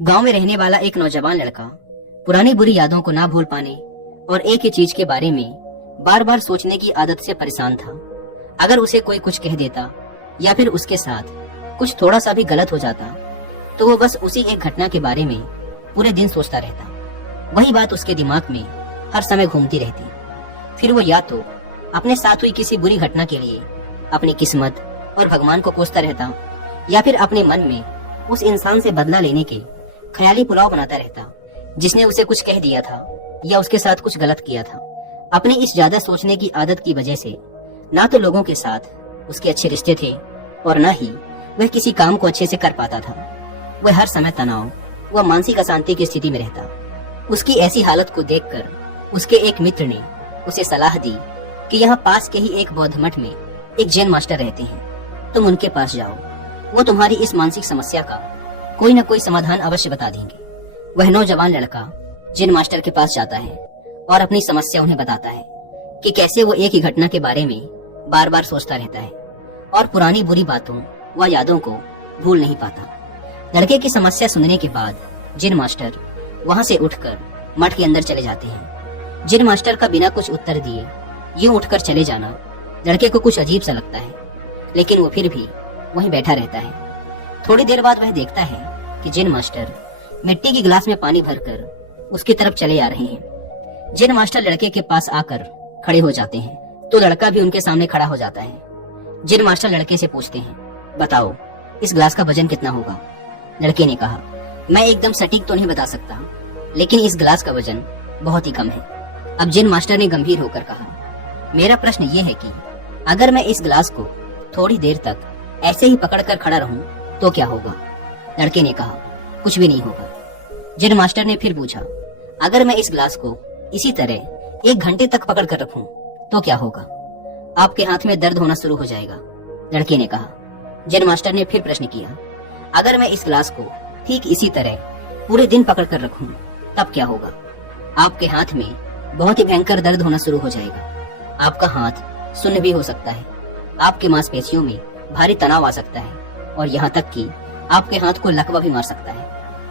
गांव में रहने वाला एक नौजवान लड़का पुरानी बुरी यादों को ना भूल पाने और एक ही चीज के बारे में बार बार सोचने की आदत से परेशान था। अगर उसे कोई कुछ कह देता या फिर उसके साथ कुछ थोड़ा सा भी गलत हो जाता तो वो बस उसी एक घटना के बारे में पूरे दिन सोचता रहता। वही बात उसके दिमाग में हर समय घूमती रहती। फिर वो या तो अपने साथ हुई किसी बुरी घटना के लिए अपनी किस्मत और भगवान को कोसता रहता या फिर अपने मन में उस इंसान से बदला लेने के ख्याली पुलाव बनाता रहता जिसने उसे कुछ कह दिया था या उसके साथ कुछ गलत किया था। अपनी इस ज्यादा सोचने की आदत की वजह से ना तो लोगों के साथ उसके अच्छे रिश्ते थे और न ही वह किसी काम को अच्छे से कर पाता था। वह हर समय तनाव व मानसिक अशांति की स्थिति में रहता। उसकी ऐसी हालत को देखकर उसके एक मित्र ने उसे सलाह दी कि यहाँ पास के ही एक बौद्ध मठ में एक जैन मास्टर रहते हैं, तुम उनके पास जाओ, वो तुम्हारी इस मानसिक समस्या का कोई न कोई समाधान अवश्य बता देंगे। वह नौजवान लड़का जैन मास्टर के पास जाता है और अपनी समस्या उन्हें बताता है कि कैसे वो एक ही घटना के बारे में बार बार सोचता रहता है और पुरानी बुरी बातों व यादों को भूल नहीं पाता। लड़के की समस्या सुनने के बाद जैन मास्टर वहाँ से उठकर मठ के अंदर चले जाते हैं। जैन मास्टर का बिना कुछ उत्तर दिए यूं उठकर चले जाना लड़के को कुछ अजीब सा लगता है, लेकिन वो फिर भी वहीं बैठा रहता है। थोड़ी देर बाद वह देखता है कि जैन मास्टर मिट्टी की गिलास में पानी भरकर उसकी तरफ चले आ रहे हैं। जैन मास्टर लड़के के पास आकर खड़े हो जाते हैं तो लड़का भी उनके सामने खड़ा हो जाता है। जैन मास्टर लड़के से पूछते हैं, बताओ इस गिलास का वजन कितना होगा? लड़के ने कहा, मैं एकदम सटीक तो नहीं बता सकता, लेकिन इस गिलास का वजन बहुत ही कम है। अब जैन मास्टर ने गंभीर होकर कहा, मेरा प्रश्न ये है कि अगर मैं इस गिलास को थोड़ी देर तक ऐसे ही पकड़कर खड़ा रहूं तो क्या होगा? लड़के ने कहा, कुछ भी नहीं होगा। जैन मास्टर ने फिर पूछा, अगर मैं इस गिलास को इसी तरह 1 घंटे तक पकड़ कर रखूं तो क्या होगा? आपके हाथ में दर्द होना शुरू हो जाएगा। लड़के ने कहा। जैन मास्टर ने फिर प्रश्न किया, अगर मैं इस गिलास को ठीक इसी तरह पूरे दिन पकड़ कर रखूं तब क्या होगा? आपके हाथ में बहुत ही भयंकर दर्द होना शुरू हो जाएगा। आपका हाथ सुन्न भी हो सकता है, आपके मांसपेशियों में भारी तनाव आ सकता है और यहाँ तक कि आपके हाथ को लकवा भी मार सकता है।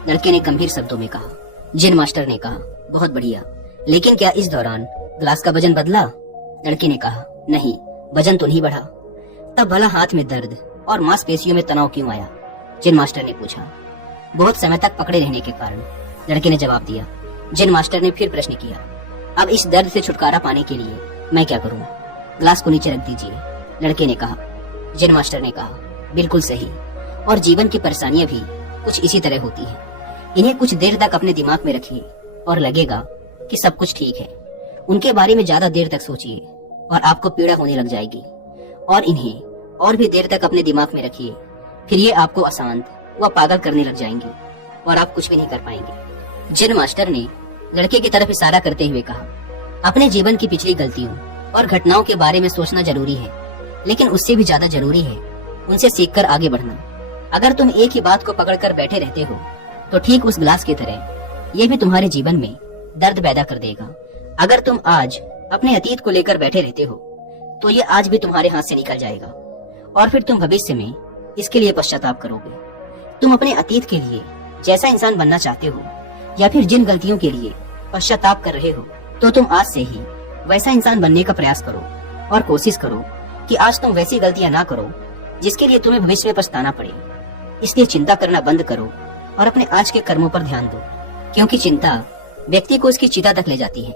लड़के ने गंभीर शब्दों में कहा। जैन मास्टर ने कहा, बहुत बढ़िया, लेकिन क्या इस दौरान गिलास का वजन बदला? लड़के ने कहा, नहीं, वजन तो नहीं बढ़ा। तब भला हाथ में दर्द और मांसपेशियों में तनाव क्यों आया? जैन मास्टर ने पूछा। बहुत समय तक पकड़े रहने के कारण, लड़के ने जवाब दिया। जैन मास्टर ने फिर प्रश्न किया, अब इस दर्द से छुटकारा पाने के लिए मैं क्या करूँ? गिलास को नीचे रख दीजिए। लड़के ने कहा। जैन मास्टर ने कहा, बिल्कुल सही, और जीवन की परेशानियां भी कुछ इसी तरह होती है। इन्हें कुछ देर तक अपने दिमाग में रखिए और लगेगा कि सब कुछ ठीक है। उनके बारे में ज्यादा देर तक सोचिए और आपको पीड़ा होने लग जाएगी, और इन्हें और भी देर तक अपने दिमाग में रखिए, फिर ये आपको अशांत व पागल करने लग जाएंगे और आप कुछ भी नहीं कर पाएंगे। जैन मास्टर ने लड़के की तरफ इशारा करते हुए कहा, अपने जीवन की पिछली गलतियों और घटनाओं के बारे में सोचना जरूरी है, लेकिन उससे भी ज्यादा जरूरी है उनसे सीखकर आगे बढ़ना। अगर तुम एक ही बात को पकड़कर बैठे रहते हो तो ठीक उस गिलास की तरह ये भी तुम्हारे जीवन में दर्द पैदा कर देगा। अगर तुम आज अपने अतीत को लेकर बैठे रहते हो तो ये आज भी तुम्हारे हाथ से निकल जाएगा और फिर तुम भविष्य में इसके लिए पश्चाताप करोगे। तुम अपने अतीत के लिए जैसा इंसान बनना चाहते हो या फिर जिन गलतियों के लिए पश्चाताप कर रहे हो, तो तुम आज से ही वैसा इंसान बनने का प्रयास करो और कोशिश करो कि आज तुम वैसी गलतियां ना करो जिसके लिए तुम्हें भविष्य में पछताना पड़े। इसलिए चिंता करना बंद करो और अपने आज के कर्मों पर ध्यान दो, क्योंकि चिंता व्यक्ति को उसकी चिता तक ले जाती है।